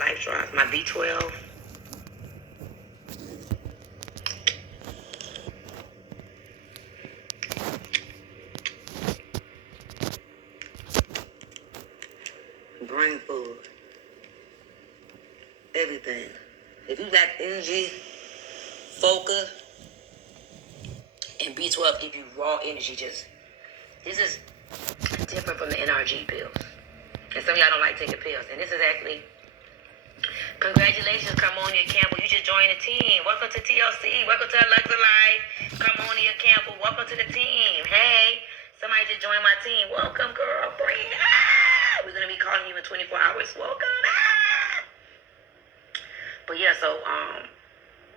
Life drive, my B12. Brain food. Everything. If you got energy, focus, and B12 give you raw energy, this is different from the NRG pills. And some of y'all don't like taking pills. And this is actually, congratulations, Carmonia Campbell. You just joined the team. Welcome to TLC. Welcome to Alexa Life. Carmonia Campbell, welcome to the team. Hey, somebody just joined my team. Welcome, girlfriend. We're going to be calling you in 24 hours. Welcome. But yeah, so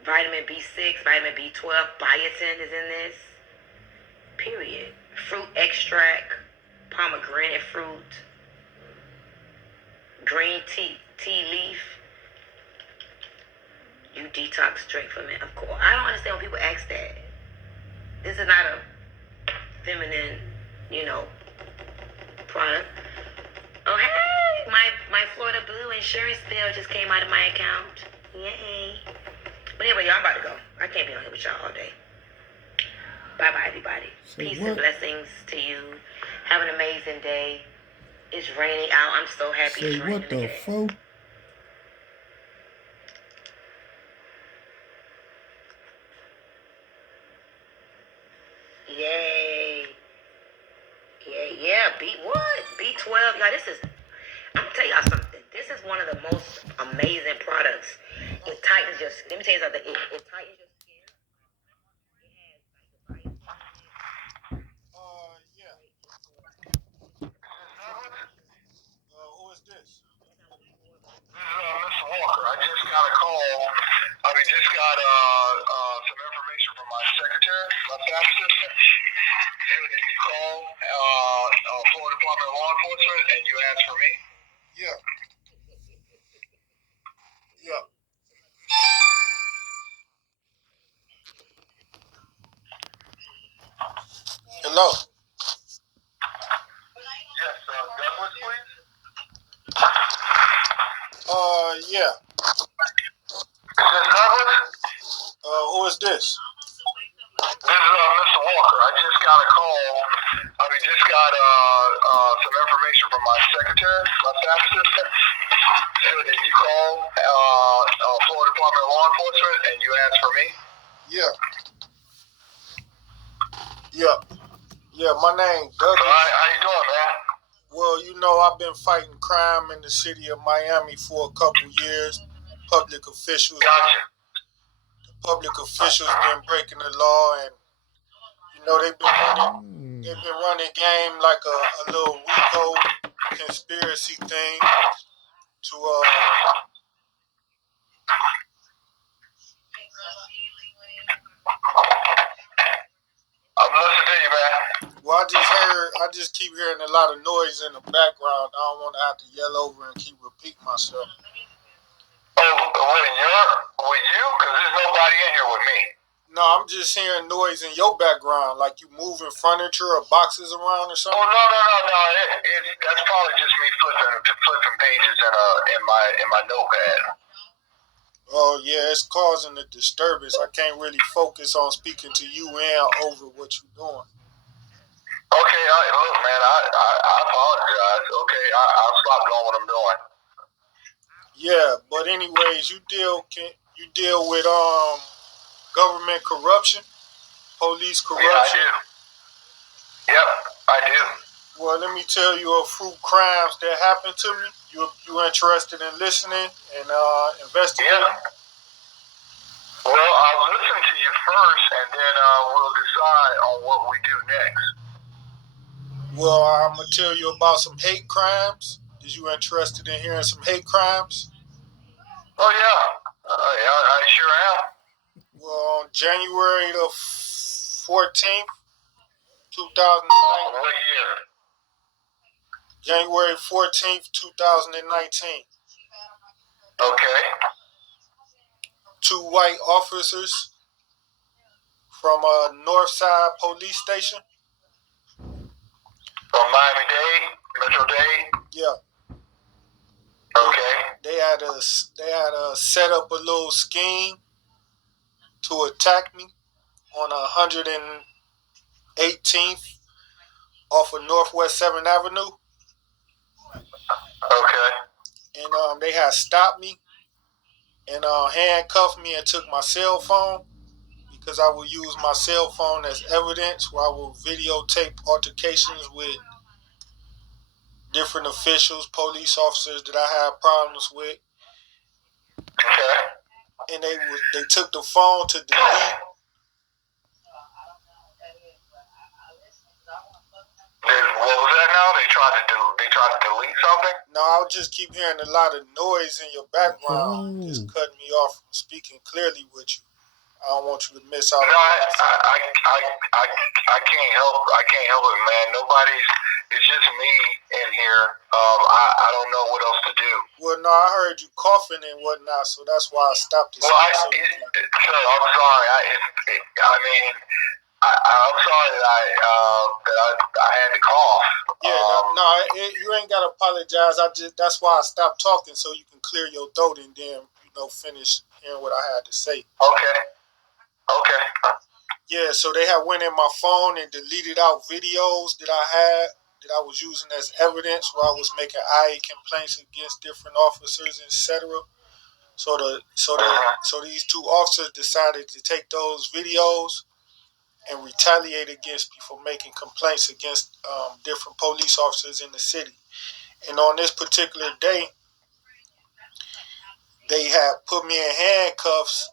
vitamin B6, vitamin B12, biotin is in this. Period. Fruit extract, pomegranate fruit, green tea leaf. You detox drink from it, of course. I don't understand when people ask that. This is not a feminine, product. Oh, hey, my Florida Blue insurance bill just came out of my account. Yay. But anyway, y'all, I'm about to go. I can't be on here with y'all all day. Bye-bye, everybody. Peace and blessings to you. Have an amazing day. It's raining out. I'm so happy it's raining. What the fuck? Yay. Yeah. B12. Y'all, I'm going to tell y'all something. This is one of the most amazing products. It tightens your skin. Let me tell you something. It tightens your skin. Yeah. Who is this? This is Mr. Walker. I just got a call. Just got some information from my secretary, my staff assistant. Said that you called Florida Department of Law Enforcement and you asked for me. Yeah. Yeah. Hello. Yes, Douglas, please. Yeah. Is this Douglas? Who is this? This is Mr. Walker. I just got a call. Just got some information from my secretary, my staff assistant. Said that you called Florida Department of Law Enforcement and you asked for me. Yeah. Yeah, my name Douglas. So how you doing, man? Well, I've been fighting crime in the city of Miami for a couple years. Public officials. Gotcha. Public officials been breaking the law, and they've been running game like a little Rico conspiracy thing to I'm listening to you, man. Well, I just keep hearing a lot of noise in the background. I don't want to have to yell over and keep repeating myself. Oh, with you? Because there's nobody in here with me. No, I'm just hearing noise in your background, like you moving furniture or boxes around or something. Oh, no. That's probably just me flipping pages in my notepad. Oh, yeah, it's causing a disturbance. I can't really focus on speaking to you and over what you're doing. Okay, look, man, I apologize. Okay, I'll stop doing what I'm doing. Yeah, but anyways, you deal with government corruption, police corruption. Yeah, I do. Yep, I do. Well, let me tell you a few crimes that happened to me. You interested in listening and investigating? Yeah. Well, I'll listen to you first, and then we'll decide on what we do next. Well, I'm going to tell you about some hate crimes. Is you interested in hearing some hate crimes? Oh, yeah. I sure am. Well, on January the 14th, 2019. What year? January 14th, 2019. Okay. 2 white officers from Northside Police Station. From Miami-Dade? Metro-Dade? Yeah. Okay. They had set up a little scheme to attack me on 118th off of Northwest 7th Avenue. Okay. And they had stopped me and handcuffed me and took my cell phone because I will use my cell phone as evidence where I will videotape altercations with different officials, police officers that I had problems with. Okay. And they took the phone to delete. What was that now? They tried to delete something? No, I just keep hearing a lot of noise in your background, just cutting me off from speaking clearly with you. I don't want you to miss out. No, I can't help it, man. Nobody's. It's just me in here. I don't know what else to do. Well, no, I heard you coughing and whatnot, so that's why I stopped to Well, speak. sir, I'm sorry. I'm sorry that I had to cough. Yeah, you ain't gotta apologize. That's why I stopped talking so you can clear your throat and then finish hearing what I had to say. Okay. Yeah, so they had went in my phone and deleted out videos that I had that I was using as evidence where I was making IA complaints against different officers, etc. So these two officers decided to take those videos and retaliate against me for making complaints against different police officers in the city. And on this particular day, they had put me in handcuffs,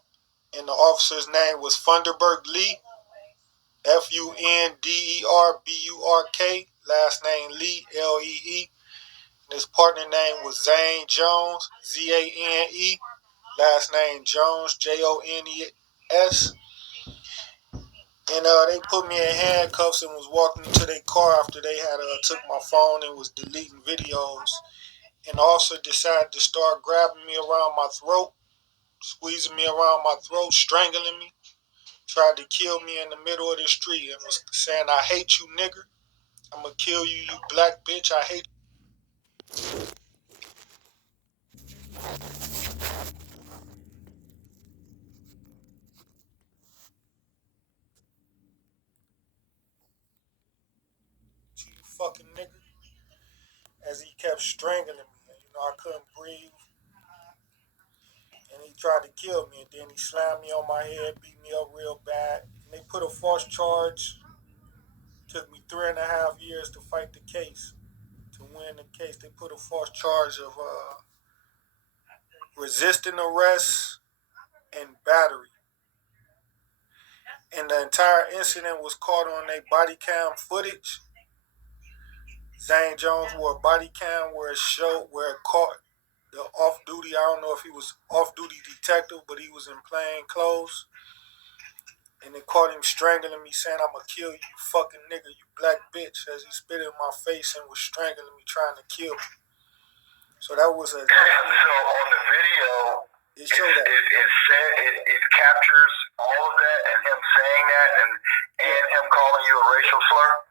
and the officer's name was Funderburg Lee, Funderburk, last name Lee, Lee. His partner name was Zane Jones, Zane, last name Jones, Jones. And they put me in handcuffs and was walking to their car after they had took my phone and was deleting videos. And also decided to start grabbing me around my throat, squeezing me around my throat, strangling me. Tried to kill me in the middle of the street and was saying, "I hate you, nigger. I'm gonna kill you, you black bitch. I hate you." You fucking nigger. As he kept strangling me. I couldn't breathe. And he tried to kill me. And then he slammed me on my head, beat me up real bad. And they put a false charge. Took me 3.5 years to fight the case. To win the case, they put a false charge of resisting arrest and battery. And the entire incident was caught on a body cam footage. Zane Jones wore a body cam where it caught the off-duty, I don't know if he was off-duty detective, but he was in plain clothes. And they caught him strangling me, saying, "I'm gonna kill you, you fucking nigga, you black bitch," as he spit in my face and was strangling me, trying to kill me. So that was a... So on the video, it showed that. It captures all of that and him saying that and him calling you a racial slur?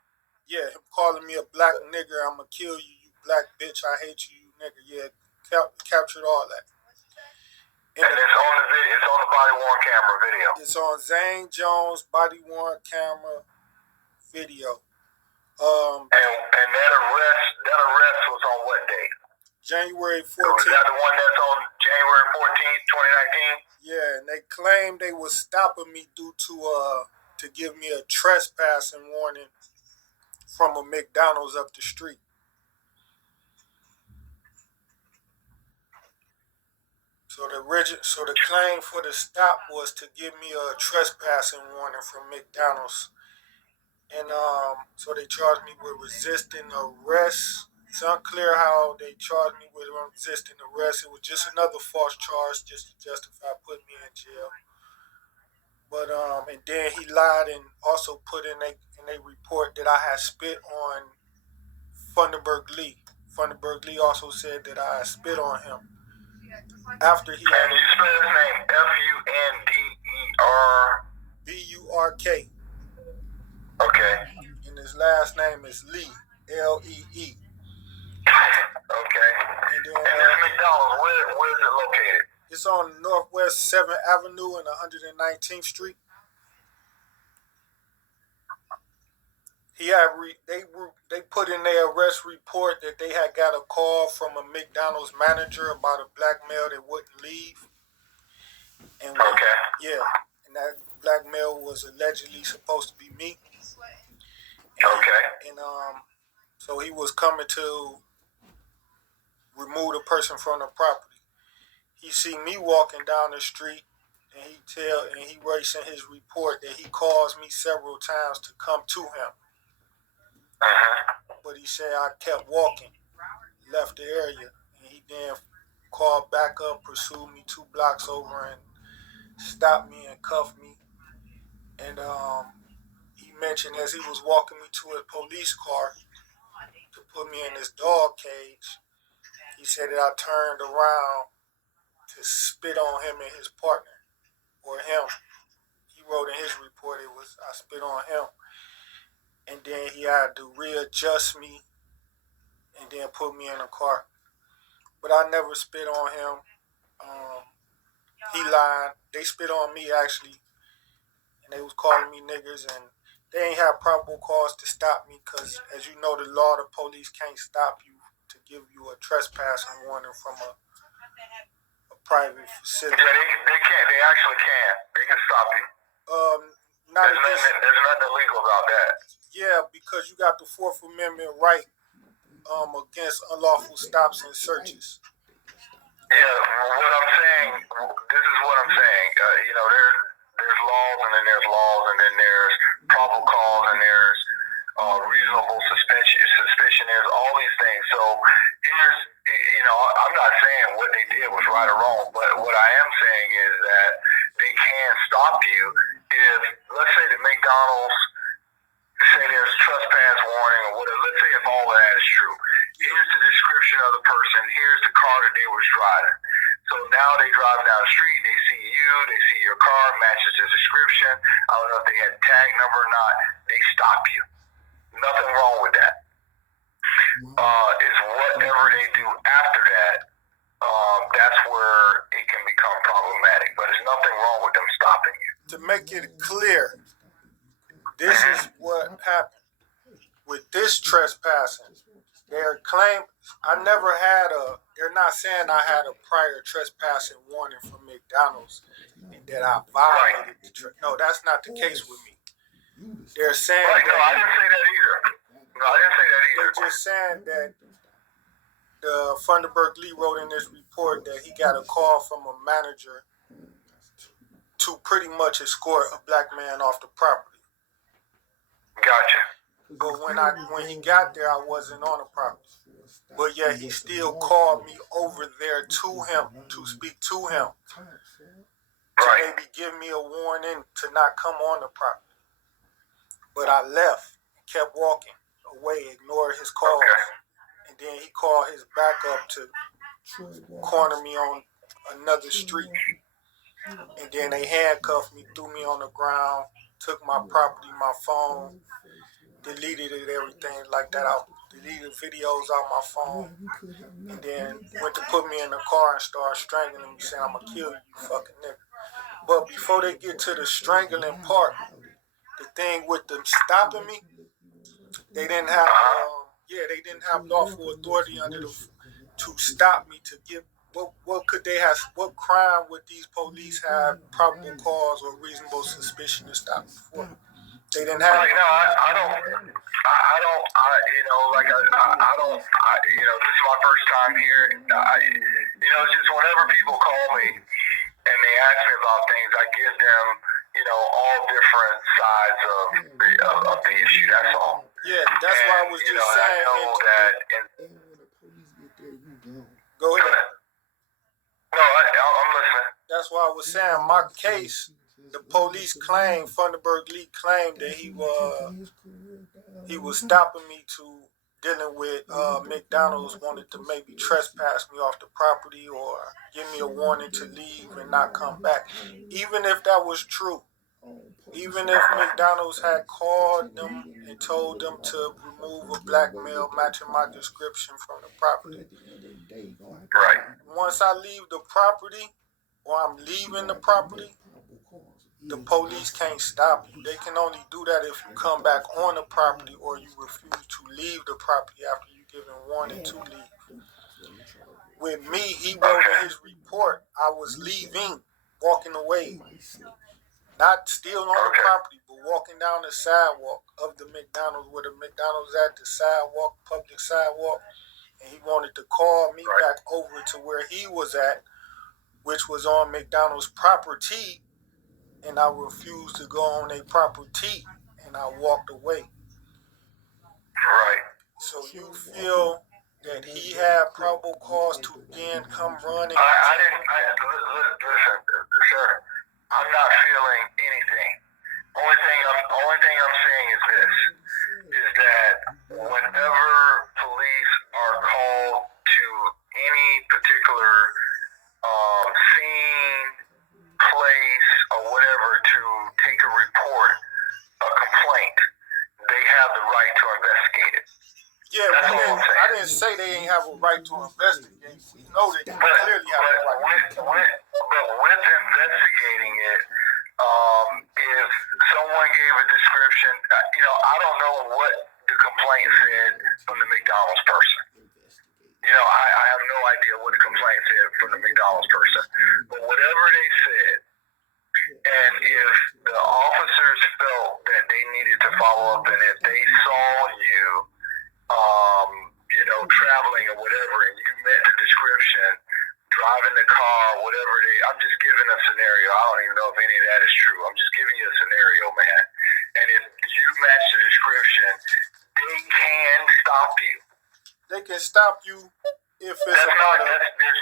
Yeah, him calling me a black nigger, "I'm gonna kill you, you black bitch, I hate you, you nigger." Yeah, captured all that. And it's on the video. It's on the body-worn camera video. It's on Zane Jones' body-worn camera video. And that arrest was on what date? January 14th. Was that the one that's on January 14th, 2019? Yeah, and they claimed they was stopping me due to give me a trespassing warning from a McDonald's up the street. So the claim for the stop was to give me a trespassing warning from McDonald's. And so they charged me with resisting arrest. It's unclear how they charged me with resisting arrest. It was just another false charge just to justify putting me in jail. But and then he lied and also put in a report that I had spit on Funderburg Lee. Funderburg Lee also said that I had spit on him. After he had... And you spell his name Funderburk. Okay. And his last name is Lee, Lee. Okay. And then And this McDonald's, where is it located? it's on Northwest 7th Avenue and 119th Street. He had they put in their arrest report that they had got a call from a McDonald's manager about a black male that wouldn't leave. And Okay. yeah, and that black male was allegedly supposed to be me. Okay. And so he was coming to remove the person from the property. He see me walking down the street, and he writes in his report that he calls me several times to come to him. But he said I kept walking, left the area, and he then called back up, pursued me 2 blocks over, and stopped me and cuffed me. And he mentioned as he was walking me to a police car to put me in this dog cage, he said that I turned around to spit on him and his partner, or him. He wrote in his report it was I spit on him. And then he had to readjust me and then put me in a car. But I never spit on him. He lied. They spit on me actually, and they was calling me niggers, and they ain't have probable cause to stop me because, as you know, the law, the police can't stop you to give you a trespassing warning from a private facility. Yeah, they can't. They actually can. They can stop you. There's nothing illegal about that. Yeah, because you got the 4th Amendment right against unlawful stops and searches. Yeah, what I'm saying, this is what I'm saying. There's laws, and then there's laws, and then there's probable cause, and there's reasonable suspicion. There's all these things. So here's, I'm not saying what they did was right or wrong, but what I am saying is that they can stop you if, let's say, the McDonald's say there's trespass warning or whatever. Let's say if all of that is true. Here's the description of the person. Here's the car that they was driving. So now they drive down the street. They see you. They see your car matches the description. I don't know if they had a tag number or not. They stop you. Nothing wrong with that. It's whatever they do after that. That's where it can become problematic. But there's nothing wrong with them stopping you. To make it clear, this is what happened with this trespassing. They're not saying I had a prior trespassing warning from McDonald's and that I violated no, that's not the case with me. They're saying no, I didn't say that either. They're just saying that the Funderburg Lee wrote in this report that he got a call from a manager to pretty much escort a black man off the property. Gotcha. But when he got there, I wasn't on the property. But yet he still called me over there to him, to speak to him. To maybe give me a warning to not come on the property. But I left, kept walking away, ignored his calls. Okay. And then he called his backup to corner me on another street. And then they handcuffed me, threw me on the ground, took my property, my phone, deleted it, everything like that. I deleted videos out my phone, and then went to put me in the car and started strangling me, saying, I'm going to kill you, you fucking nigga. But before they get to the strangling part, the thing with them stopping me, they didn't have lawful authority to stop me, to give. What could they have? What crime would these police have probable cause or reasonable suspicion to stop me for? They didn't have. This is my first time here. It's just whenever people call me and they ask me about things, I give them, all different sides of the issue. That's all. Yeah, that's why I was just saying. I know that. Go ahead. No, I'm listening. That's why I was saying my case. The police claimed, Funderburg Lee claimed that he was stopping me to dealing with McDonald's wanted to maybe trespass me off the property or give me a warning to leave and not come back. Even if that was true, Even if McDonald's had called them and told them to remove a black male matching my description from the property. Right. Once I leave the property or I'm leaving the property, the police can't stop you. They can only do that if you come back on the property or you refuse to leave the property after you given warning to leave. With me, he wrote in his report, I was leaving, walking away. Not still on the property, but walking down the sidewalk of the McDonald's, where the McDonald's at, the sidewalk, public sidewalk. And he wanted to call me back over to where he was at, which was on McDonald's property. And I refused to go on a property, and I walked away. Right. So you feel that he had probable cause to again come running? Listen, sir, I'm not feeling anything. Only thing I'm saying is this, is that whenever police are called to any particular scene, place, or whatever to take a report, a complaint, they have the right to investigate it. Yeah, I didn't say they ain't have a right to investigate. We know that they clearly have a right. But with investigating it, if someone gave a description, I don't know what the complaint said from the McDonald's person. I have no idea what the complaint said from the McDonald's person. But whatever they said, and if the officers felt that they needed to follow up, and if they saw you, traveling or whatever, and you met the description, driving the car, whatever I'm just giving a scenario. I don't even know if any of that is true. I'm just giving you a scenario, man. And if you match the description, they can stop you. They can stop you if it's there's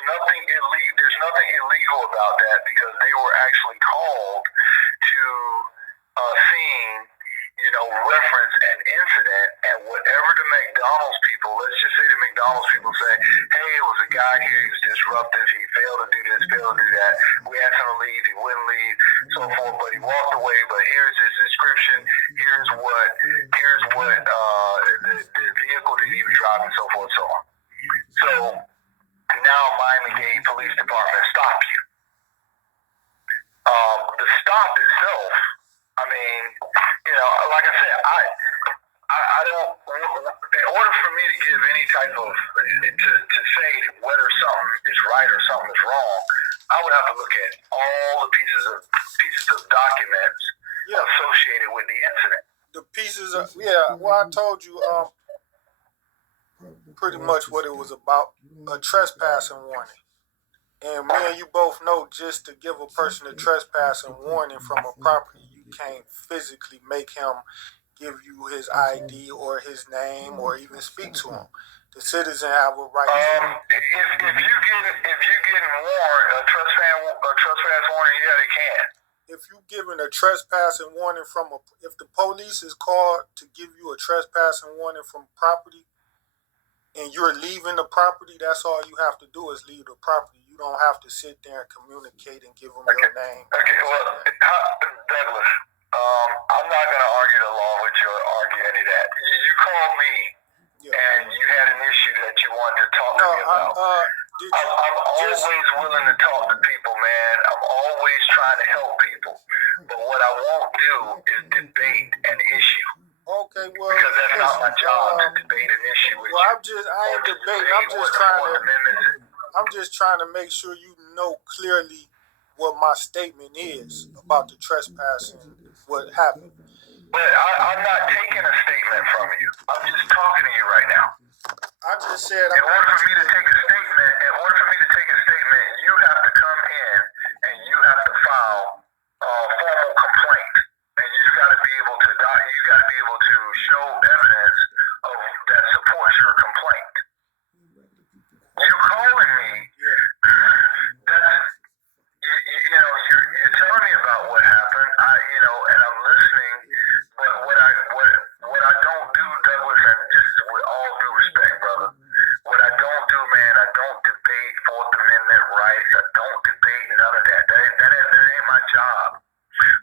nothing illegal about that, because they were actually called to a scene, reference an incident, and whatever the McDonald's people, let's just say the McDonald's people say, hey, it was a guy here, he was disruptive, he failed to do this, failed to do that, we asked him to leave, he wouldn't leave, so forth, but he walked away, but here's his description, here's what the vehicle that he was driving, so forth, so on. So now Miami-Dade Police Department stopped you. The stop itself, like I said, I don't, in order for me to give any type of, to say whether something is right or something is wrong, I would have to look at all the pieces of documents associated with the incident. The pieces of, I told you pretty much what it was about, a trespassing warning. And me and you both know, just to give a person a trespassing warning from a property, you can't physically make him give you his ID or his name or even speak to him. The citizen have a right to. If you get warned a trespass warning, yeah, they can. If you given a trespassing warning if the police is called to give you a trespassing warning from property, and you're leaving the property, that's all you have to do is leave the property. You don't have to sit there and communicate and give them your name. Okay, well, Douglas, I'm not going to argue the law with you or argue any of that. You called me, and you had an issue that you wanted to talk to me about. I'm always willing to talk to people, man. I'm always trying to help people. But what I won't do is debate an issue. Okay, well, because that's not my job to debate an issue with you. I ain't debating. I'm just trying to make sure you know clearly what my statement is about the trespassing, what happened. But I'm not taking a statement from you. I'm just talking to you right now. I just said in order for me to take a statement, you have to come in and you have to file a formal complaint, and you got to be able to show evidence of that supports your complaint. You calling me, you're telling me about what happened, and I'm listening, but what I don't do, Douglas, and just with all due respect, brother, what I don't do, man, I don't debate Fourth Amendment rights, I don't debate none of that. That ain't my job.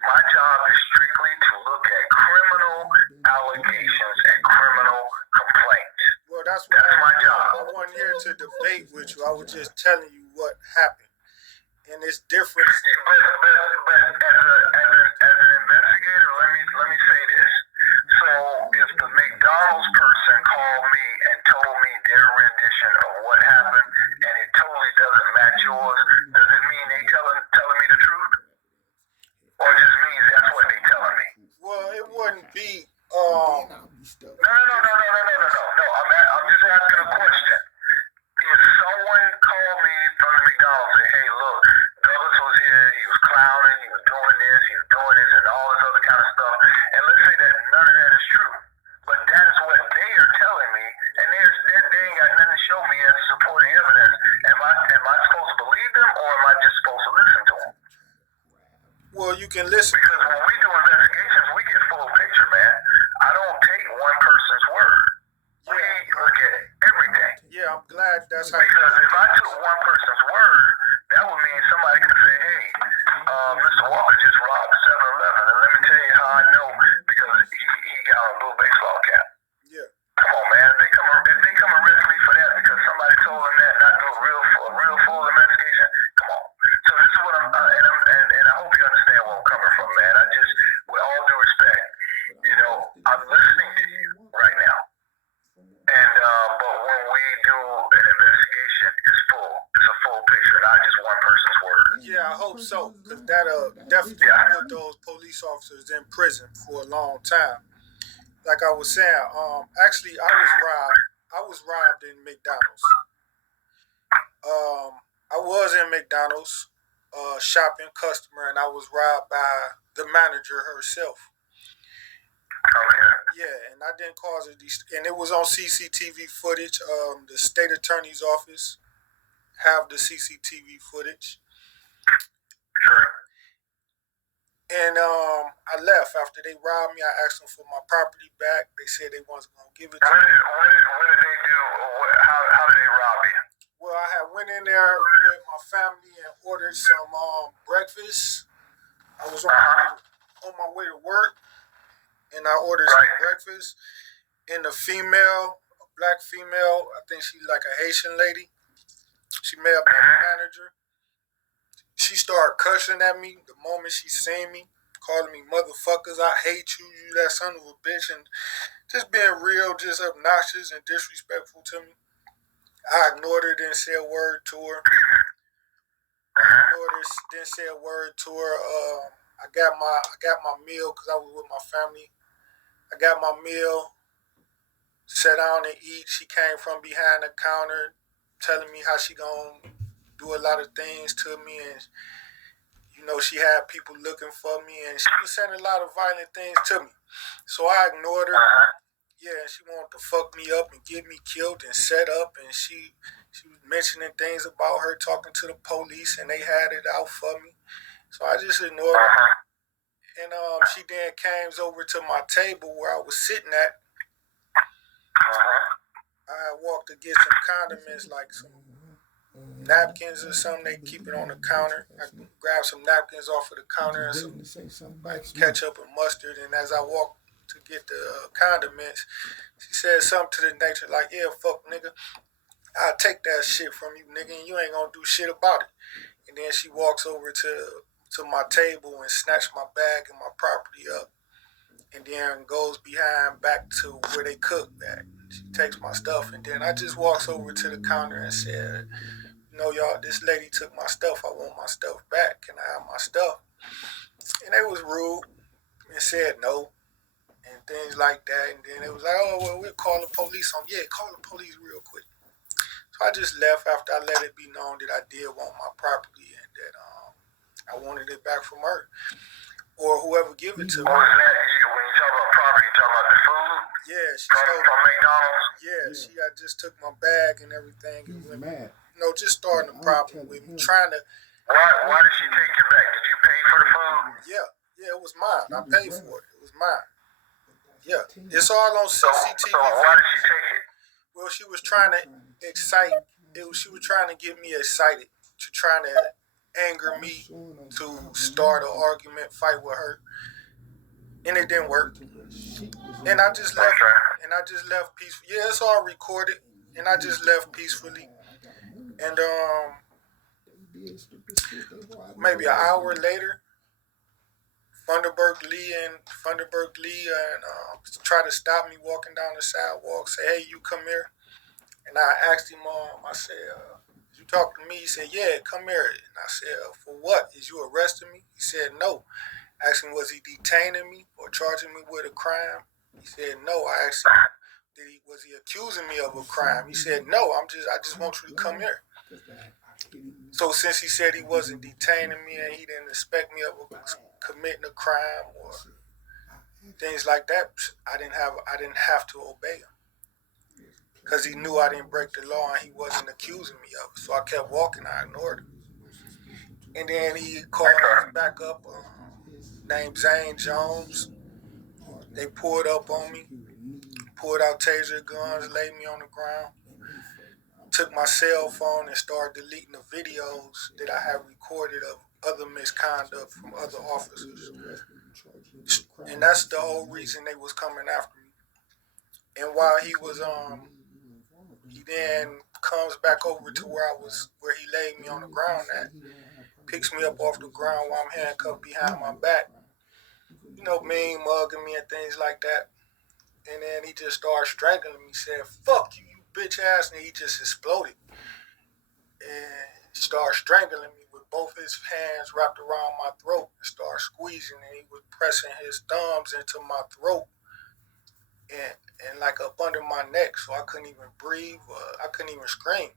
My job is strictly to look at criminal allegations and criminal complaints. Well, that's my job. I wasn't here to debate with you. I was just telling you what happened. And it's different. But as an investigator, let me say this. So if the McDonald's person called me and told me their rendition of what happened and it totally doesn't match yours, does it mean they telling me the truth? Or just means that's what they telling me? Well, it wouldn't be No. I'm just asking a question. If someone called me from the McDonald's and say, hey, look, Douglas was here, he was clowning, he was doing this, and all this other kind of stuff, and let's say that none of that is true, but that is what they are telling me, and they ain't got nothing to show me as supporting evidence, am I supposed to believe them, or am I just supposed to listen to them? Well, you can listen. Because when we do investigations, we get full picture, man. I don't take one person's word. We look at everything. Yeah, I'm glad that's how. Because if I took one person's word, that would mean somebody could say, hey, Mr. Walker just robbed 7-Eleven. And let me tell you how I know, because he got a little baseball cap. Yeah. Come on, man. If they come arrest me for that because somebody told them that, not do a real full investigation, come on. So this is what and I hope you understand where I'm coming from, man. I just, with all due respect, I'm listening to you right now. And but when we do an investigation, it's a full picture, not just one person's word. Yeah, I hope so, because that'll definitely put those police officers in prison for a long time. Like I was saying, actually I was robbed in McDonald's. I was in McDonald's, shopping customer, and I was robbed by the manager herself. Okay. Yeah, and I didn't cause it. And it was on CCTV footage. The state attorney's office have the CCTV footage. Sure. And I left after they robbed me. I asked them for my property back. They said they wasn't gonna give it to me. What did they do? How did they rob you? Well, I had went in there with my family and ordered some breakfast. I was on my way to work, and I ordered some breakfast. And a black female, I think she's like a Haitian lady. She may have been the manager. She started cussing at me the moment she seen me, calling me motherfuckers. I hate you, you that son of a bitch, and just being real, just obnoxious and disrespectful to me. I ignored her, didn't say a word to her. Didn't say a word to her. I got my meal because I was with my family. I got my meal, sat down and eat. She came from behind the counter telling me how she gonna do a lot of things to me, and she had people looking for me, and she was saying a lot of violent things to me. So I ignored her. Yeah, and she wanted to fuck me up and get me killed and set up, and she was mentioning things about her talking to the police, and they had it out for me. So I just ignored her. And she then came over to my table where I was sitting at. I walked to get some condiments, like some napkins or something. They keep it on the counter. I grabbed some napkins off of the counter and some ketchup and mustard. And as I walked to get the condiments, she said something to the nature like, yeah, fuck nigga, I'll take that shit from you, nigga, and you ain't gonna do shit about it. And then she walks over to my table and snatched my bag and my property up, and then goes behind back to where they cook at. She takes my stuff, and then I just walks over to the counter and said, y'all, this lady took my stuff. I want my stuff back. Can I have my stuff? And they was rude and said no and things like that. And then it was like, oh, well, we'll call the police on. Yeah, call the police real quick. So I just left after I let it be known that I did want my property and that I wanted it back from her or whoever give it to me. What was that? When you talk about property, you talk about the food? Yeah, she stole from McDonald's? Yeah, she had just took my bag and everything. He was mad. Just starting a problem with me, trying to. Why did she take your bag? Did you pay for the food? Yeah, it was mine. I paid for it. It was mine. Yeah, it's all on CCTV. So why did she take it? Well, she was trying to excite. She was trying to get me excited, to trying to anger me to start an argument, fight with her, and it didn't work. And I just left. And I just left peacefully. Yeah, it's all recorded. And I just left peacefully. And maybe an hour later, Funderburg Lee tried to stop me walking down the sidewalk. Say, "Hey, you come here." And I asked him, I said, "You talking to me?" He said, "Yeah, come here." And I said, "For what? Is you arresting me?" He said, "No." I asked him, "Was he detaining me or charging me with a crime?" He said, "No." I asked him, was he accusing me of a crime? He said, "No, I just want you to come here." So since he said he wasn't detaining me and he didn't expect me of committing a crime or things like that, I didn't have to obey him because he knew I didn't break the law and he wasn't accusing me of it. So I kept walking. I ignored him. And then he called his backup, named Zane Jones. They pulled up on me, pulled out taser guns, laid me on the ground, took my cell phone and started deleting the videos that I had recorded of other misconduct from other officers. And that's the whole reason they was coming after me. And while he was he then comes back over to where he laid me on the ground at, picks me up off the ground while I'm handcuffed behind my back, mean mugging me and things like that. And then he just started strangling me, said, "Fuck you, you bitch ass," and he just exploded. And he started strangling me with both his hands wrapped around my throat and started squeezing, and he was pressing his thumbs into my throat and like up under my neck, so I couldn't even breathe, I couldn't even scream.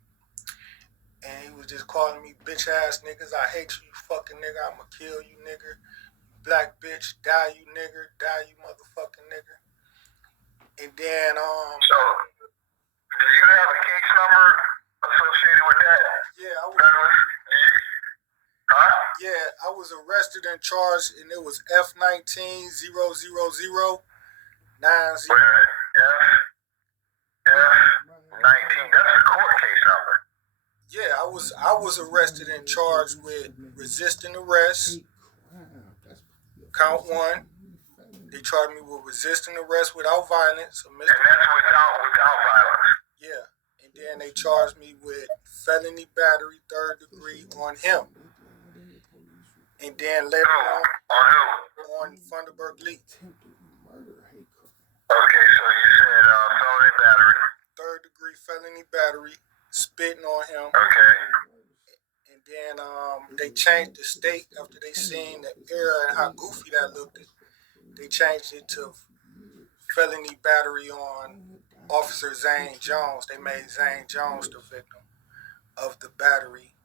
And he was just calling me bitch ass niggas. "I hate you, you fucking nigga. I'ma kill you, nigga. Black bitch, die you nigga, die you motherfucking nigga." And then So, do you have a case number associated with that? Yeah, I was arrested and charged, and it was F19 000 90. F19. That's a court case number. Yeah, I was arrested and charged with resisting arrest. Count 1. They charged me with resisting arrest without violence. And that's without violence. Yeah. And then they charged me with felony battery 3rd degree on him. And then later on Funderburg Lee. Okay, so you said felony battery. 3rd degree felony battery, spitting on him. Okay. And then they changed the state after they seen the error and how goofy that looked. They changed it to felony battery on Officer Zane Jones. They made Zane Jones the victim of the battery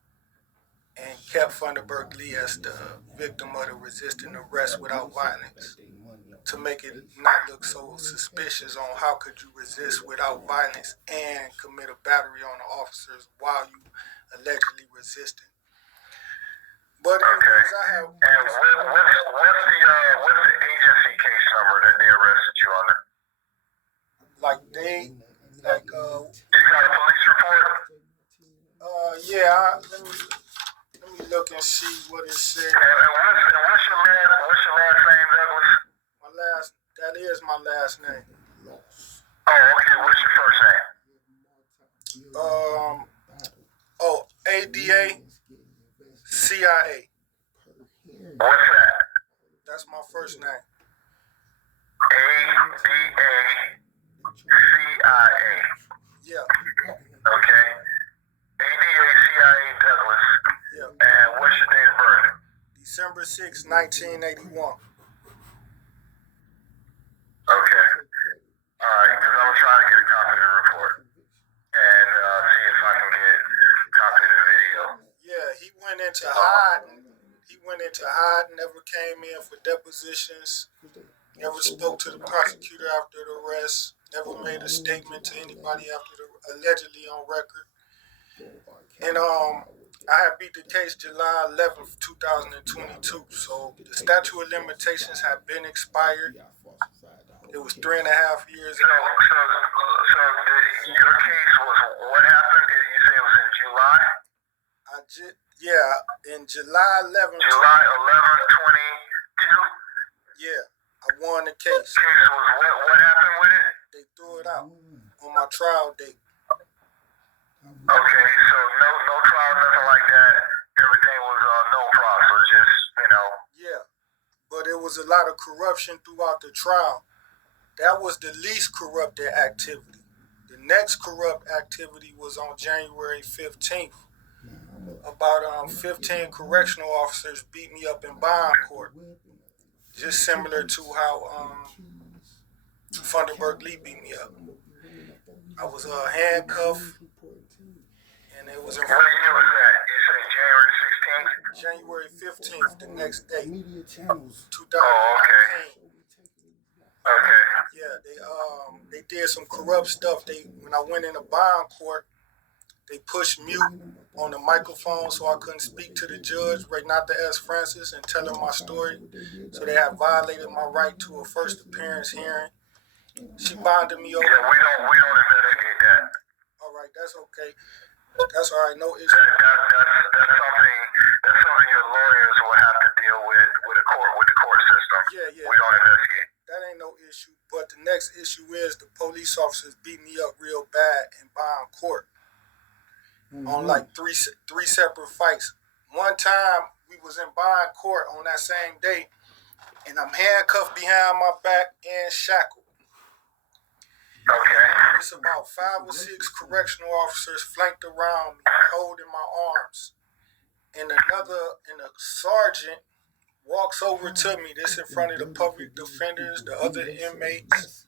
and kept Funderburg Lee as the victim of the resisting arrest without violence to make it not look so suspicious on how could you resist without violence and commit a battery on the officers while you allegedly resisted. But anyways, I have. And what's the agency case number that they arrested you under? You got a police report? Yeah. Let me look and see what it said. And what's your last name, Douglas? That is my last name. Oh, okay. What's your first name? ADA CIA. What's that? That's my first name. ADA CIA. Yeah. Okay. ADA CIA Douglas. Yeah. And what's your date of birth? December 6, 1981. Okay. All right, because I'm trying to get a copy of the report and see if I can get a copy of the video. Yeah, he went into hiding. Never came in for depositions, never spoke to the prosecutor after the arrest, never made a statement to anybody after allegedly on record. And I had beat the case July 11th, 2022. So the statute of limitations had been expired. It was 3.5 years. So your case was what happened? You say it was in July? Yeah, in July 11th. July 11th, 22. Yeah, I won the case. Case was what happened with it? They threw it out on my trial date. Okay, so no trial, nothing like that. Everything was no process, just Yeah, but it was a lot of corruption throughout the trial. That was the least corrupted activity. The next corrupt activity was on January 15th. About 15 correctional officers beat me up in bond court, just similar to how Funderburg Lee beat me up. I was handcuffed, and it was in What year was that? You say January 15th, the next day, 2018. Oh, okay. Okay. Yeah, they did some corrupt stuff. When I went into bond court, they pushed mute on the microphone so I couldn't speak to the judge, Renata S. Francis, and tell him my story. So they had violated my right to a first appearance hearing. She bonded me over. Yeah, we don't investigate that. All right, that's okay. That's all right, no issue. That's something your lawyers will have to deal with the court system. Yeah. We don't investigate. That ain't no issue. But the next issue is the police officers beat me up real bad in bond court. On like three separate fights. One time we was in bond court on that same day, and I'm handcuffed behind my back and shackled. Okay. It's about 5 or 6 correctional officers flanked around me, holding my arms. And a sergeant walks over to me. This in front of the public defenders, the other inmates.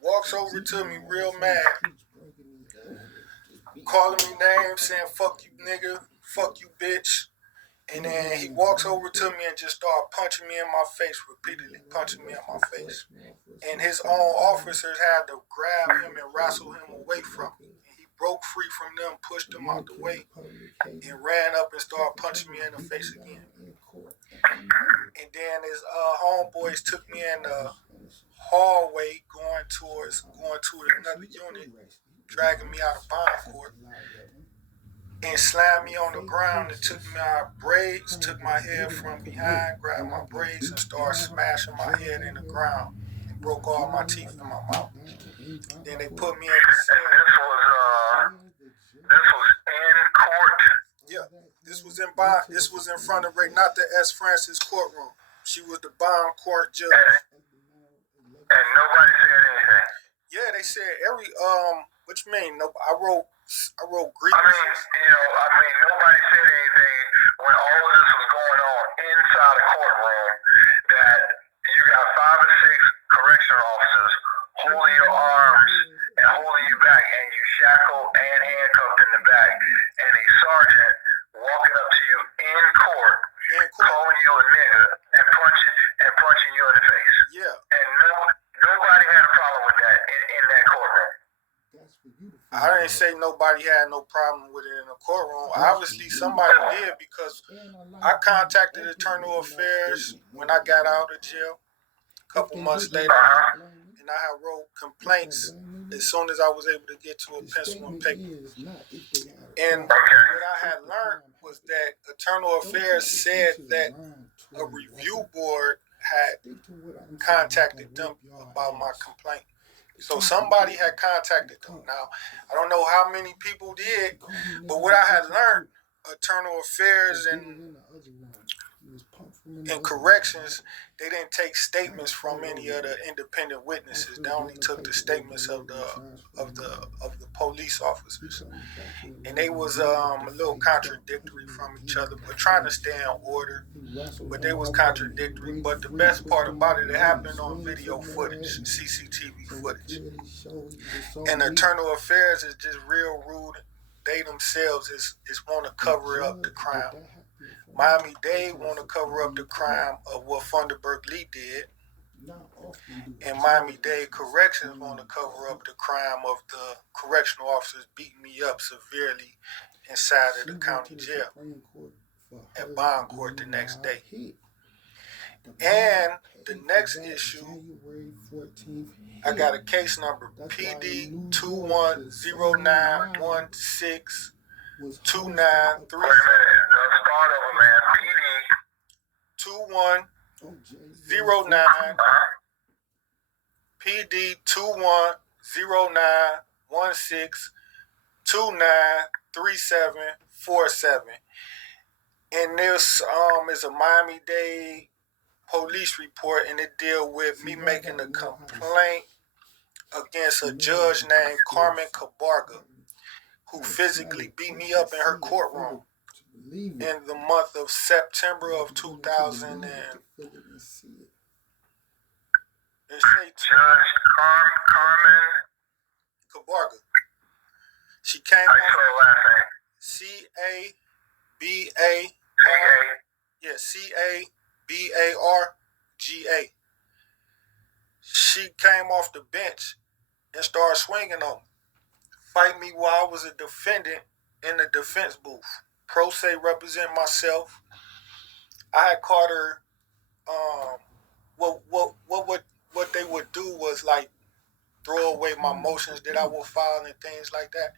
Walks over to me real mad, calling me names, saying "fuck you, nigga," "fuck you, bitch." And then he walks over to me and just started punching me in my face, repeatedly punching me in my face. And his own officers had to grab him and wrestle him away from me. And he broke free from them, pushed him out the way, and ran up and started punching me in the face again. And then his homeboys took me in the hallway going to another unit, dragging me out of bond court, and slammed me on the ground and took my braids, took my head from behind, grabbed my braids and started smashing my head in the ground and broke all my teeth in my mouth. Then they put me in the cell. This was in court? Yeah, this was in bond. This was in front of Renata S. Francis courtroom. She was the bond court judge. And nobody said anything? Yeah, they said what you mean? No, I wrote grievances. Nobody said anything when all of this was going on inside a courtroom that you got 5 or 6 correctional officers holding your arms and holding you back, and you shackled and handcuffed in the back, and a sergeant walking up to you in court, calling you a nigga and punching you in the face. Yeah. And nobody had a problem with that in that courtroom. I didn't say nobody had no problem with it in the courtroom. Obviously, somebody did, because I contacted Internal Affairs when I got out of jail a couple months later, and I had wrote complaints as soon as I was able to get to a pencil and paper. And what I had learned was that Internal Affairs said that a review board had contacted them about my complaint. So somebody had contacted them. Now, I don't know how many people did, but what I had learned, Internal Affairs and corrections, they didn't take statements from any of the independent witnesses. They only took the statements of the police officers, and they was a little contradictory from each other, but trying to stay in order. But they was contradictory. But the best part about it happened on video footage, CCTV footage. And Internal Affairs is just real rude. They themselves is want to cover up the crime. Miami-Dade want to cover up the crime of what Funderburg Lee did, and Miami-Dade Corrections want to cover up the crime of the correctional officers beating me up severely inside of the county jail at bond court the next day. And the next issue, I got a case number PD 21091629. Wait a minute. 2109 PD 210916293747. And this is a Miami-Dade police report, and it deal with me making a complaint against a judge named Carmen Cabarga, who physically beat me up in her courtroom in the month of September of 2000. Judge Carmen Cabarga. She came How you spell her last name? C-A-B-A. Yeah, C-A-B-A-R-G-A. She came off the bench and started swinging on me, fight me while I was a defendant in the defense booth. Pro se represent myself. I had caught her. What they would do was like throw away my motions that I would file and things like that.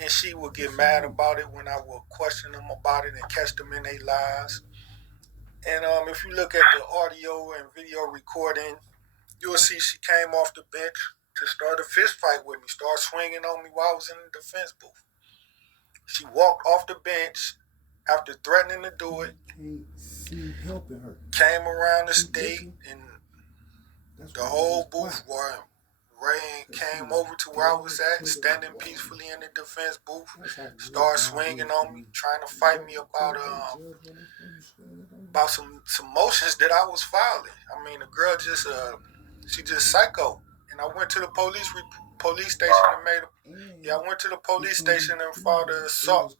And she would get mad about it when I would question them about it and catch them in their lies. And if you look at the audio and video recording, you'll see she came off the bench to start a fist fight with me, start swinging on me while I was in the defense booth. She walked off the bench after threatening to do it, came around the state, and the whole booth came over to where I was at, standing peacefully in the defense booth, started swinging on me, trying to fight me about some motions that I was filing. I mean, the girl she just psycho. And I went to the police station and I went to the police station and filed a assault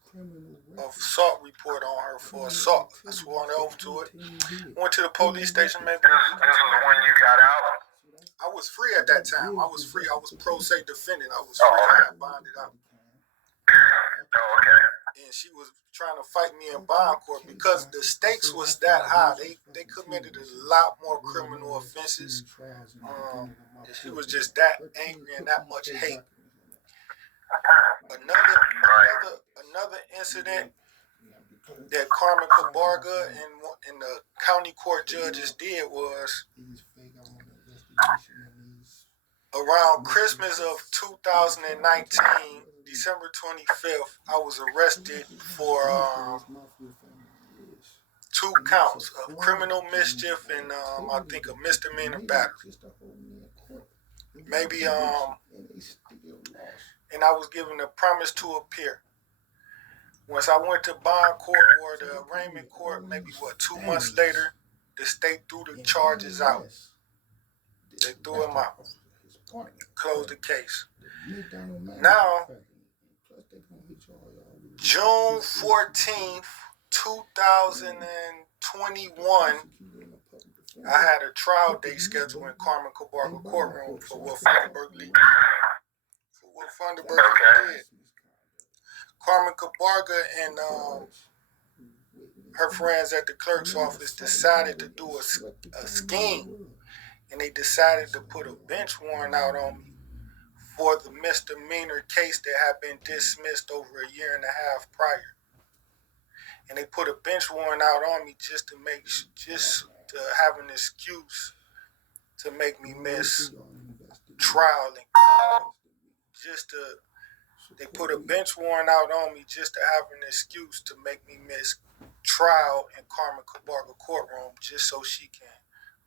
report on her for assault. I swore an oath to it. Went to the police station, maybe. This was the one you got out? I was free at that time. I was free. I was pro se defendant. I was free. I got bonded out. Oh, okay. And she was trying to fight me in bond court because the stakes was that high. They committed a lot more criminal offenses. She was just that angry and that much hate. Another incident that Carmen Cabarga and the county court judges did was around Christmas of 2019, December 25th, I was arrested for 2 counts of criminal mischief and I think a misdemeanor battery. Maybe and I was given a promise to appear. Once I went to bond court or the arraignment court, maybe 2 months later, the state threw the charges out. They threw them out. Closed the case. Now, June 14th, 2021, I had a trial date scheduled in Carmen Cabarga courtroom for what Fdle did. Carmen Cabarga and her friends at the clerk's office decided to do a scheme, and they decided to put a bench warrant out on me for the misdemeanor case that had been dismissed over a year and a half prior. And they put a bench warrant out on me just to have an excuse to make me miss trial. They put a bench warrant out on me just to have an excuse to make me miss trial in Carmen Cabarga courtroom, just so she can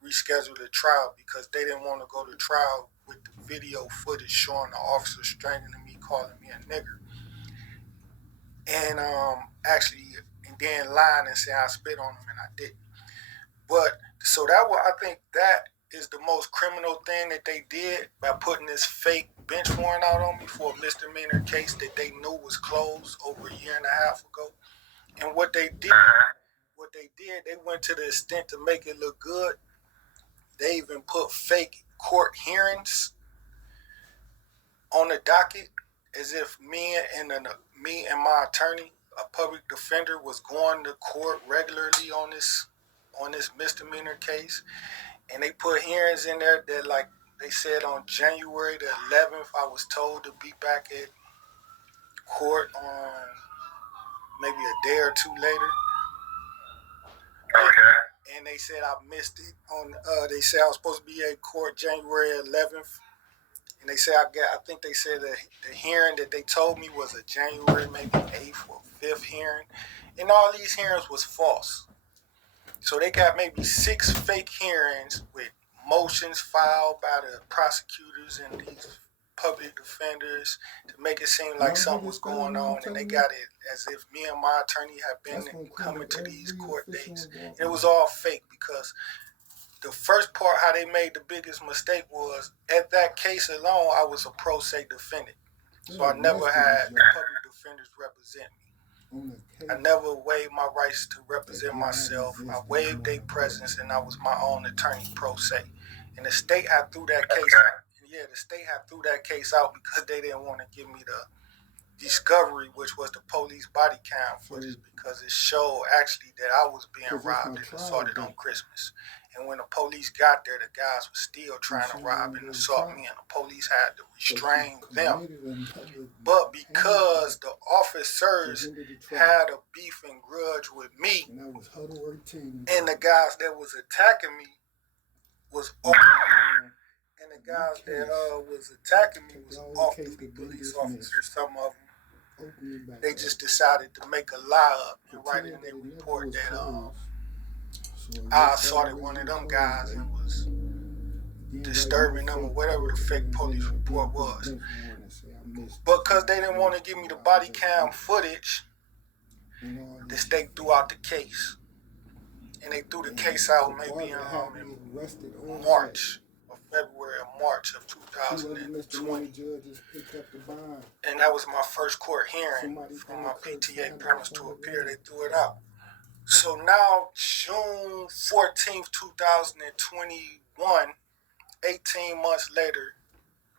reschedule the trial, because they didn't want to go to trial with the video footage showing the officer strangling me, calling me a nigger, and then lying and saying I spit on him, and I didn't. But so I think that is the most criminal thing that they did by putting this fake bench warrant out on me for a misdemeanor case that they knew was closed over a year and a half ago. And what they did, they went to the extent to make it look good. They even put fake court hearings on the docket, as if me and my attorney, a public defender, was going to court regularly on this misdemeanor case. And they put hearings in there that, like they said, on January the 11th, I was told to be back at court on maybe a day or two later. Okay. and they said I missed it. They said I was supposed to be at court January 11th, and they said I think they said the hearing that they told me was a January maybe 8th or 5th hearing, and all these hearings was false. So they got maybe 6 fake hearings with motions filed by the prosecutors and these public defenders to make it seem like something was going on, and they got it as if me and my attorney have been coming to these court dates. And it was all fake, because the first part, how they made the biggest mistake was, at that case alone, I was a pro se defendant. So I never had the public defenders represent me. I never waived my rights to represent myself. I waived their presence, and I was my own attorney pro se. And the state had threw that case out. Yeah, the state had threw that case out because they didn't want to give me the discovery, which was the police body cam footage, because it showed actually that I was being robbed and assaulted on Christmas. And when the police got there, the guys were still trying to rob and assault me, and the police had to restrain them. But because the officers had a beef and grudge with me, and the guys that was attacking me was and the guys that was attacking me was off-duty police officers, some of them, they just decided to make a lie up and write in their report that I assaulted one of them guys and was disturbing them, or whatever the fake police report was. But because they didn't want to give me the body cam footage, the state threw out the case. And they threw the case out maybe in March. February or March of 2020. And that was my first court hearing for my PTA premise to appear. They threw it out. So now, June 14th, 2021, 18 months later,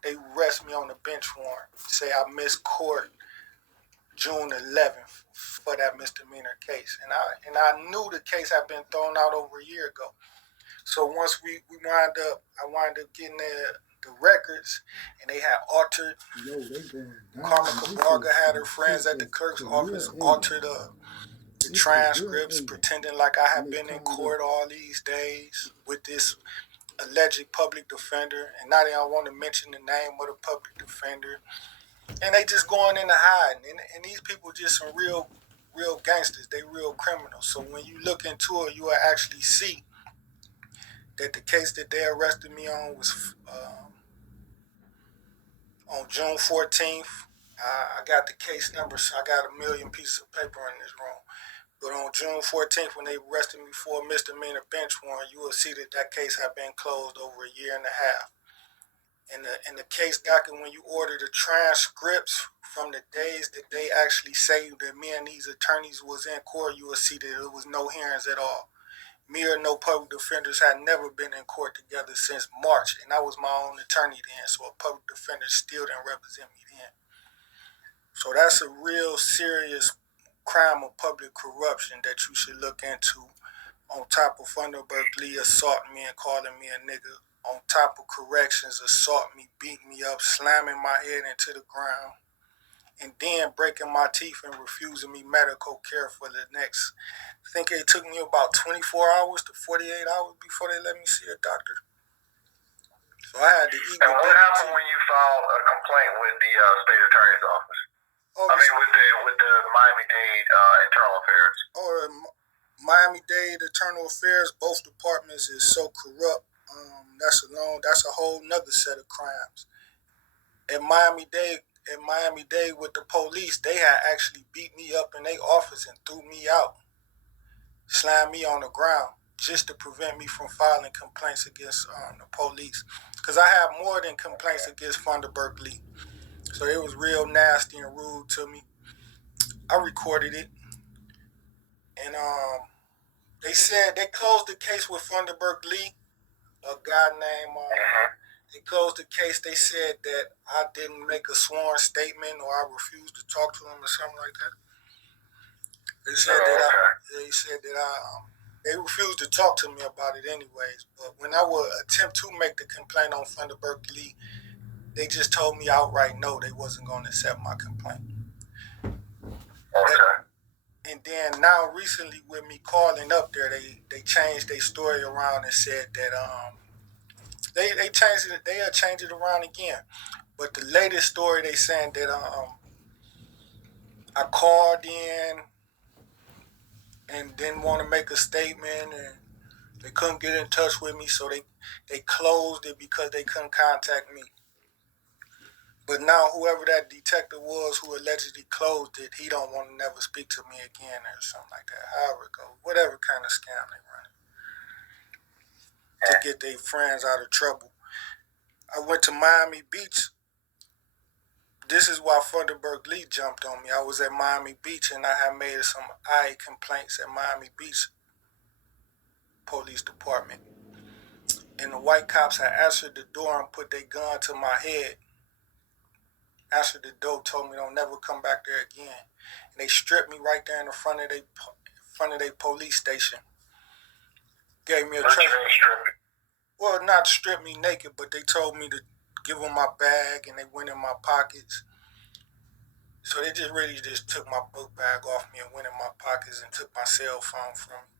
they arrest me on the bench warrant. Say I missed court June 11th for that misdemeanor case. And I knew the case had been thrown out over a year ago. So once I wind up getting the records, and they had altered. Carmen Cabarga had her friends at the clerk's office altered the transcripts, pretending like I had been in court all these days with this alleged public defender, and now they don't want to mention the name of the public defender, and they just going into hiding. And these people just some real gangsters. They real criminals. So when you look into it, you will actually see that the case that they arrested me on was on June 14th. I got the case number, so I got a million pieces of paper in this room. But on June 14th, when they arrested me for a misdemeanor bench warrant, you will see that case had been closed over a year and a half. In the case docket, when you order the transcripts from the days that they actually say that me and these attorneys was in court, you will see that there was no hearings at all. Me or no public defenders had never been in court together since March, and I was my own attorney then, so a public defender still didn't represent me then. So that's a real serious crime of public corruption that you should look into, on top of Thunderbird Lee assaulting me and calling me a nigga, on top of corrections assaulting me, beating me up, slamming my head into the ground, and then breaking my teeth and refusing me medical care for the next, I think it took me about 24 hours to 48 hours before they let me see a doctor. So I had to eat. And what happened when you filed a complaint with the state attorney's office? With the Miami-Dade Internal Affairs. Miami-Dade Internal Affairs, both departments is so corrupt. That's a whole nother set of crimes. At Miami-Dade with the police, they had actually beat me up in their office and threw me out, slammed me on the ground, just to prevent me from filing complaints against the police. Because I have more than complaints against Thunderbird Lee. So it was real nasty and rude to me. I recorded it. And they said they closed the case with Thunderbird Lee, a guy named... They closed the case. They said that I didn't make a sworn statement, or I refused to talk to him, or something like that. They said they refused to talk to me about it anyways. But when I would attempt to make the complaint on Thunderbird Lee, they just told me outright no, they wasn't going to accept my complaint. Okay. And then now recently with me calling up there, they changed their story around and said that they changed it. They'll change it around again. But the latest story they saying that I called in and didn't want to make a statement and they couldn't get in touch with me, so they closed it because they couldn't contact me. But now whoever that detective was who allegedly closed it, he don't want to never speak to me again or something like that. However it goes, whatever kind of scam they run to get their friends out of trouble. I went to Miami Beach. This is why Funderburg Lee jumped on me. I was at Miami Beach and I had made some IA complaints at Miami Beach Police Department. And the white cops had answered the door and put their gun to my head. Answered the door, told me don't never come back there again. And they stripped me right there in the front of their police station. Gave me a well, not strip me naked, but they told me to give them my bag and they went in my pockets. So they just really just took my book bag off me and went in my pockets and took my cell phone from me.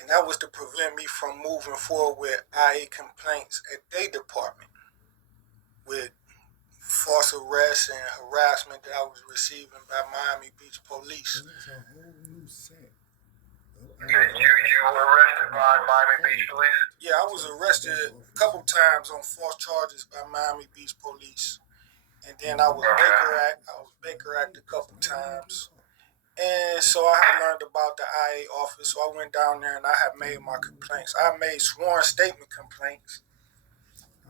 And that was to prevent me from moving forward with IA complaints at their department with false arrest and harassment that I was receiving by Miami Beach police. That's a whole new set. You were arrested by Miami Beach police? Yeah, I was arrested a couple times on false charges by Miami Beach police. And then I was Baker Act a couple times. And so I had learned about the IA office, so I went down there and I had made my complaints. I made sworn statement complaints.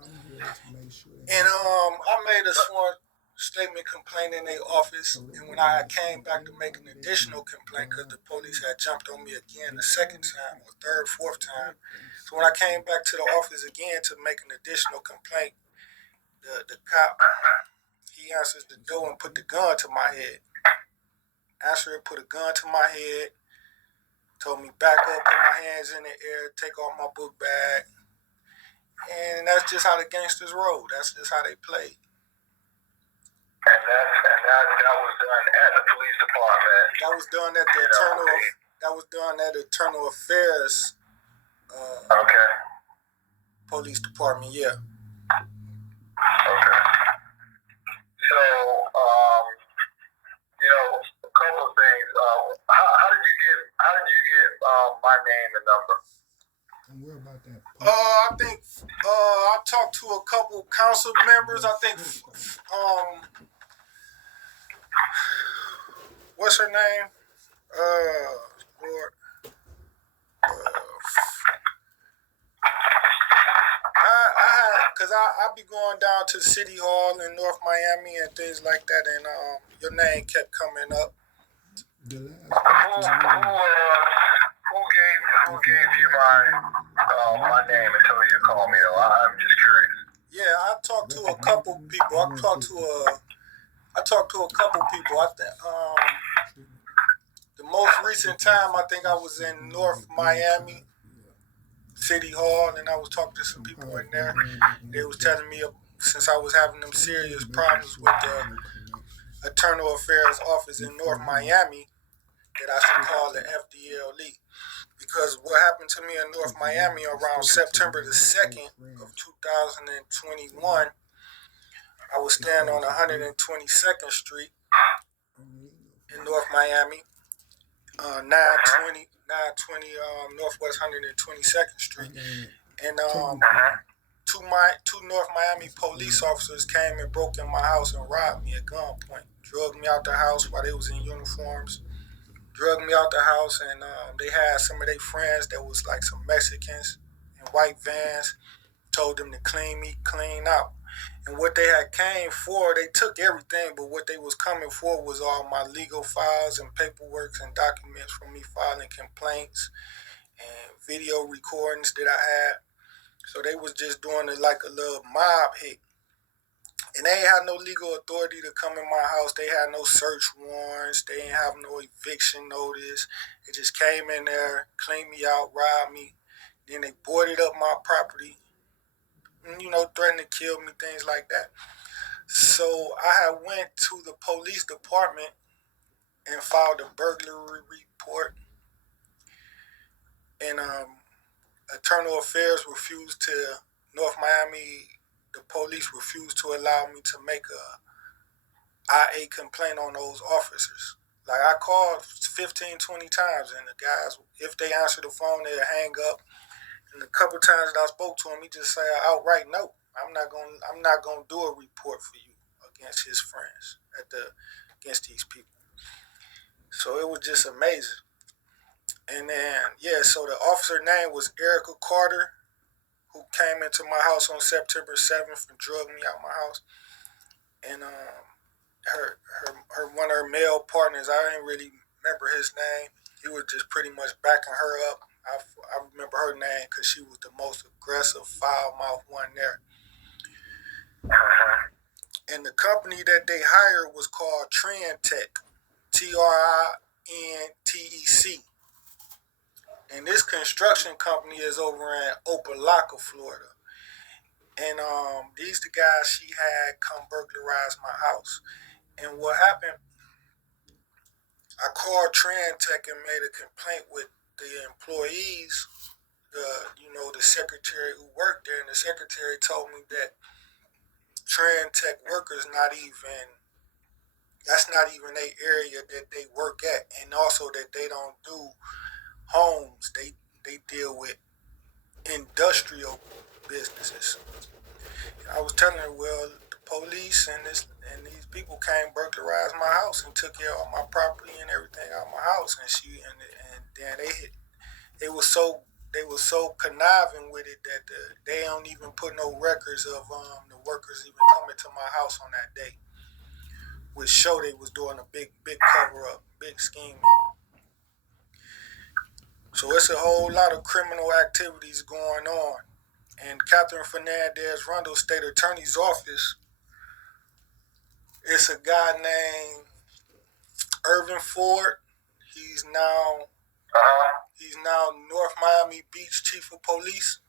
And I made a sworn statement complaint in their office. And when I came back to make an additional complaint, because the police had jumped on me again the second time, or third, fourth time. So when I came back to the office again to make an additional complaint, the cop, he answers the door and put the gun to my head. Answered, put a gun to my head, told me back up, put my hands in the air, take off my book bag. And that's just how the gangsters roll. That's just how they play. And that was done at the police department. That was done at the Internal Affairs Police Department, yeah. Okay. So, a couple of things. How did you get my name and number? And where about that? I think I talked to a couple council members. I think what's her name? Lord. I be going down to City Hall in North Miami and things like that, and your name kept coming up. The last who gave you my name and told you to call me? I'm just curious. Yeah, I talked to a couple people. I talked to a couple people. The most recent time I think I was in North Miami City Hall, and I was talking to some people in there. They was telling me since I was having them serious problems with the Internal Affairs Office in North Miami, that I should call the Fdle. Because what happened to me in North Miami around September the 2nd of 2021, I was staying on 122nd Street in North Miami, 920 Northwest 122nd Street, and two North Miami police officers came and broke in my house and robbed me at gunpoint, drugged me out the house while they was in uniforms, drugged me out the house, and they had some of their friends that was like some Mexicans in white vans, told them to clean out. And what they had came for, they took everything, but what they was coming for was all my legal files and paperwork and documents from me filing complaints and video recordings that I had. So they was just doing it like a little mob hit. And they ain't had no legal authority to come in my house. They had no search warrants. They ain't have no eviction notice. They just came in there, cleaned me out, robbed me. Then they boarded up my property. Threatened to kill me, things like that. So I had went to the police department and filed a burglary report. And Internal Affairs refused to, North Miami, the police refused to allow me to make a IA complaint on those officers. Like, I called 15, 20 times, and the guys, if they answer the phone, they'll hang up. And a couple times that I spoke to him, he just said outright no. I'm not gonna do a report for you against his friends against these people. So it was just amazing. And then so the officer name was Erica Carter, who came into my house on September 7th and drugged me out my house. And her one of her male partners, I didn't really remember his name. He was just pretty much backing her up. I remember her name because she was the most aggressive, foul-mouthed one there. And the company that they hired was called Trintec, TRINTEC. And this construction company is over in Opelika, Florida. And these the guys she had come burglarize my house. And what happened, I called Trintec and made a complaint with the employees, the secretary who worked there, and the secretary told me that Trintec workers that's not even a area that they work at, and also that they don't do homes. They deal with industrial businesses. And I was telling her, well, the police and these people came burglarized my house and took care of all my property and everything out of my house, and then they were so conniving with it that they don't even put no records of the workers even coming to my house on that day, which showed they was doing a big cover up, big scheme. So it's a whole lot of criminal activities going on. And Catherine Fernandez-Rundle State Attorney's Office, it's a guy named Irvin Ford. He's now North Miami Beach Chief of Police.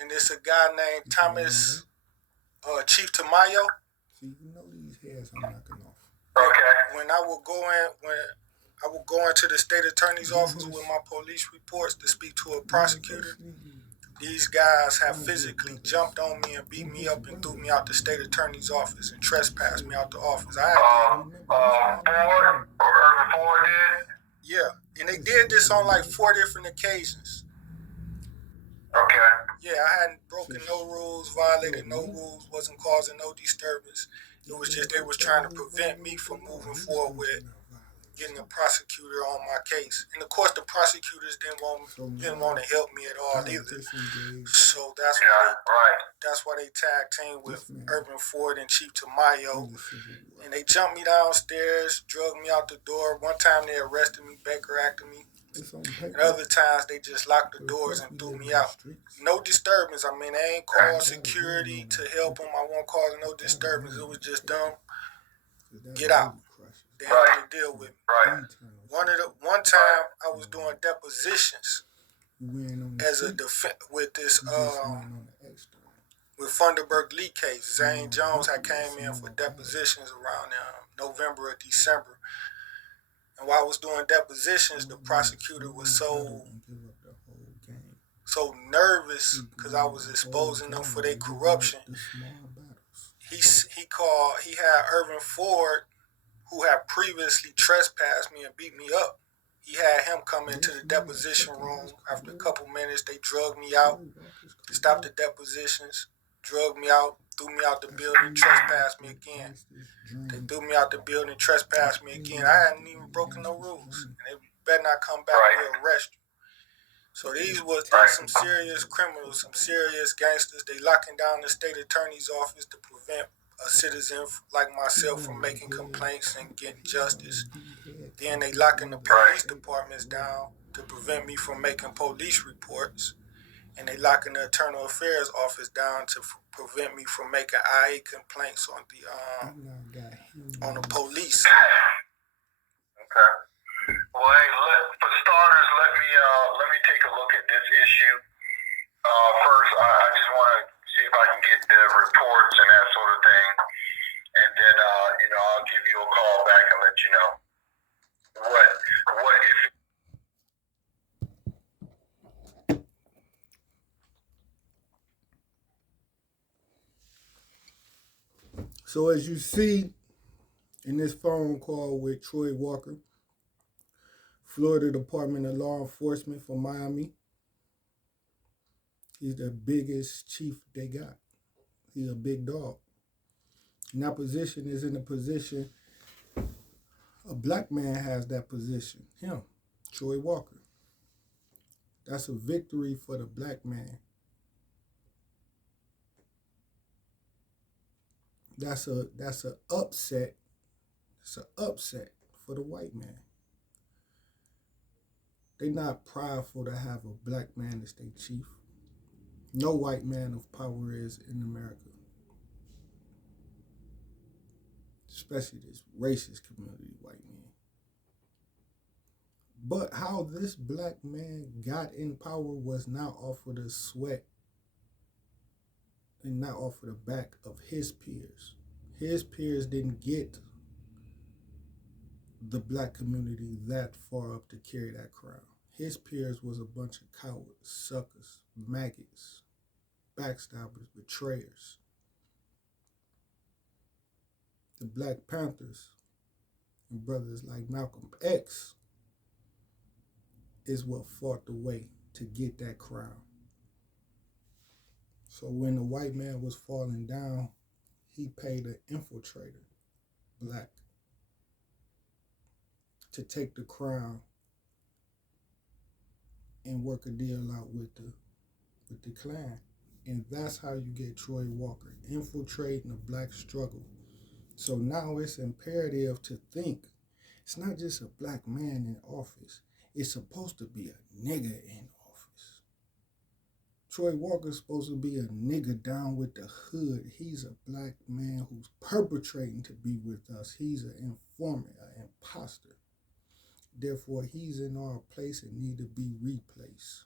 And it's a guy named Thomas Chief Tamayo. See, you know these hairs I'm knocking off. Okay. When I would go into the state attorney's office with my police reports to speak to a prosecutor, these guys have physically jumped on me and beat me up and threw me out the state attorney's office and trespassed me out the office. Ford did? Yeah, and they did this on like 4 different occasions. Okay. Yeah, I hadn't broken no rules, violated no rules, wasn't causing no disturbance. It was just they was trying to prevent me from moving forward with getting a prosecutor on my case. And of course, the prosecutors didn't want to help me at all either. So that's why they tag teamed with Irvin Ford and Chief Tamayo. And they jumped me downstairs, drugged me out the door. One time they arrested me, Baker acted me. And other times they just locked the doors and threw me out. No disturbance. I mean, they ain't called security to help them. I won't cause no disturbance. It was just them. Get out. They had to deal with me. One time I was doing depositions as a with this with Funderburg Lee case. Zane Jones had came in for depositions around November or December. And while I was doing depositions, the prosecutor was so nervous because I was exposing them for their corruption. He had Irvin Ford, who had previously trespassed me and beat me up. He had him come into the deposition room. After a couple minutes, they drugged me out, stopped the depositions, drugged me out, threw me out the building, trespassed me again. They threw me out the building, trespassed me again. I hadn't even broken no rules. And they better not come back and arrest you. So these some serious criminals, some serious gangsters. They locking down the state attorney's office to prevent a citizen like myself from making complaints and getting justice. Then they locking the police departments down to prevent me from making police reports. And they locking the Internal Affairs office down to prevent me from making IA complaints on the police. Okay. Well, hey, for starters, let me take a look at this issue. First, I just want to see if I can get the reports and that sort of thing, and then I'll I'll give you a call back and let you know what if. So as you see in this phone call with Troy Walker, Florida Department of Law Enforcement for Miami, he's the biggest chief they got. He's a big dog. And that position is in a position, a black man has that position. Him, Troy Walker. That's a victory for the black man. That's a upset. It's an upset for the white man. They not prideful to have a black man as their chief. No white man of power is in America. Especially this racist community, white men. But how this black man got in power was not off of the sweat and not off of the back of his peers. His peers didn't get the black community that far up to carry that crown. His peers was a bunch of cowards, suckers, maggots, backstabbers, betrayers. The Black Panthers and brothers like Malcolm X is what fought the way to get that crown. So when the white man was falling down, he paid an infiltrator, black, to take the crown and work a deal out with the Klan. And that's how you get Troy Walker, infiltrating the black struggle. So now it's imperative to think it's not just a black man in office. It's supposed to be a nigga in office. Troy Walker's supposed to be a nigga down with the hood. He's a black man who's perpetrating to be with us. He's an informant, an imposter. Therefore, he's in our place and need to be replaced.